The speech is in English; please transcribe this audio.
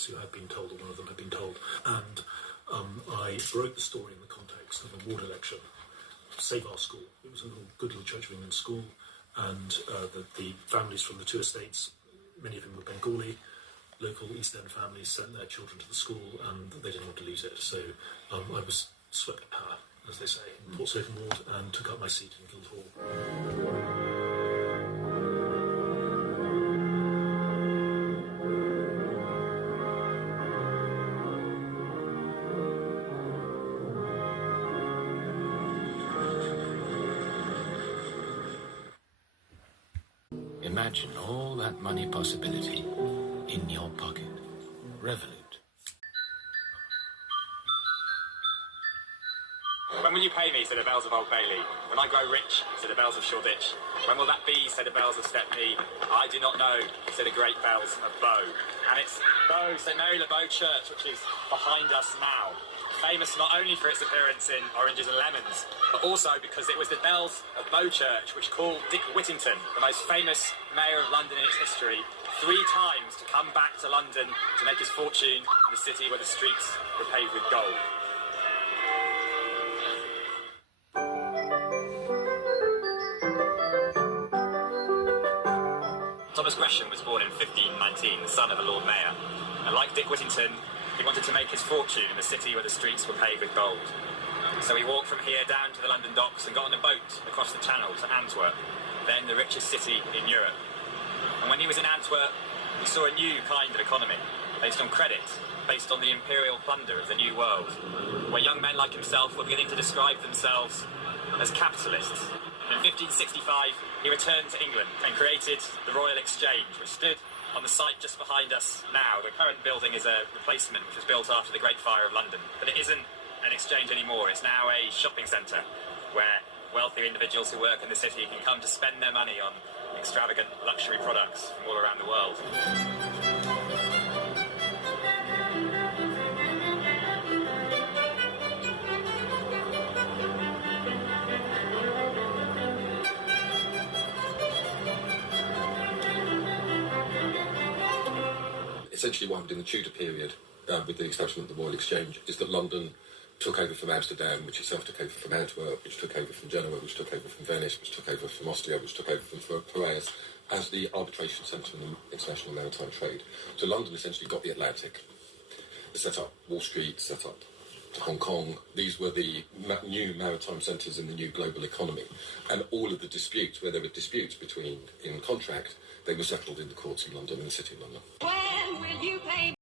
others who had been told, or one of them had been told, and I wrote the story in the context of a ward election. Save Our School. It was a good little Church of England school, and the families from the two estates, many of them were Bengali, local East End families sent their children to the school, and they didn't want to lose it. So I was swept to power, as they say, in Portsoken Ward, and took up my seat in Guildhall. Imagine all that money possibility in your pocket. Revolut. When will you pay me, said the bells of Old Bailey. When I grow rich, said the bells of Shoreditch. When will that be, said the bells of Stepney. I do not know, said the great bells of Bow. And it's Bow, St Mary le Bow Church, which is behind us now. Famous not only for its appearance in Oranges and Lemons, but also because it was the bells of Bow Church which called Dick Whittington, the most famous mayor of London in its history, 3 times to come back to London to make his fortune in the city where the streets were paved with gold. Thomas Gresham was born in 1519, the son of a Lord Mayor, and like Dick Whittington, he wanted to make his fortune in the city where the streets were paved with gold. So he walked from here down to the London docks and got on a boat across the channel to Antwerp, then the richest city in Europe. And when he was in Antwerp, he saw a new kind of economy, based on credit, based on the imperial plunder of the New World, where young men like himself were beginning to describe themselves as capitalists. In 1565, he returned to England and created the Royal Exchange, which stood on the site just behind us now. The current building is a replacement which was built after the Great Fire of London. But it isn't an exchange anymore. It's now a shopping centre where wealthy individuals who work in the city can come to spend their money on extravagant luxury products from all around the world. Essentially what happened in the Tudor period with the establishment of the Royal Exchange is that London took over from Amsterdam, which itself took over from Antwerp, which took over from Genoa, which took over from Venice, which took over from Ostia, which took over from Piraeus, as the arbitration centre in the international maritime trade. So London essentially got the Atlantic, set up Wall Street, set up Hong Kong. These were the new maritime centres in the new global economy. And all of the disputes, where there were disputes in contract, they were settled in the courts in London, in the City of London. When will you pay